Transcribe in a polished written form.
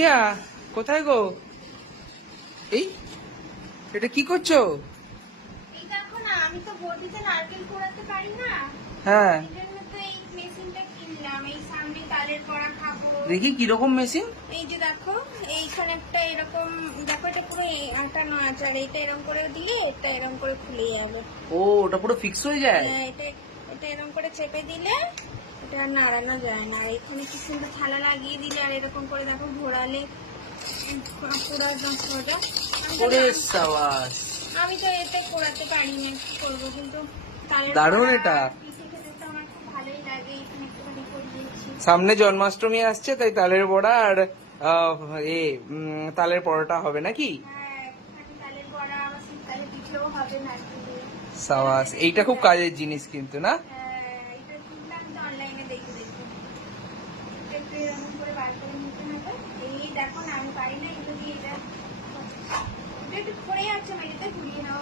ইয়া কোথায় গো? এই এটা কি করছো? এই দেখো না, আমি তো বটিতে নারকেল কোড়াতে পারি না। হ্যাঁ, এই জন্য তো এই মেশিনটা কিনলাম। এই সামনে তালের বড়া খাবো। দেখি কিরকম মেশিন। এই যে দেখো, এইখানে একটা এরকম, দেখো এটা পুরো আটানো আছে, আর এটা এরকম করে দিলে এটা এরকম করে খুলে যাবে। ও, ওটা পুরো ফিক্স হয়ে যায়। হ্যাঁ, এটা এটা এরকম করে চেপে দিলে এটা আর নাড়ানো যায় না। আর এখানে কি সুন্দর থালা লাগিয়ে দিলে আর এরকম করে দেখো ঘোরালে পুরো একদম সোজা। ওরে সাবাস, আমি তো এতে কোড়াতে পারি না, কি করবো, কিন্তু তালের দারুণ বড়া এটা। পিঠে খেতে তো আমার খুব ভালোই লাগে। এখানে একটুখানি করে দিয়েছি। সামনে জন্মাষ্টমী আসছে, তাই তালের বড়া আর আহ, তালের পরোটা হবে নাকি? হ্যাঁ, একটুখানি তালের বড়া, আবার শীতকালে পিঠেও হবে নারকেল দিয়ে। সাবাস, এইটা খুব কাজের জিনিস কিন্তু না? হ্যাঁ, এটা কিনলাম তো অনলাইনে দেখে দেখে। এটা একটু এরকম করে বার করে নিতে হবে। এই দেখো না, আমি পারি না, এগুলো দিয়ে এটা এটা একটু পড়ে যাচ্ছে, মেঝেতে ঘুরিয়ে নাও।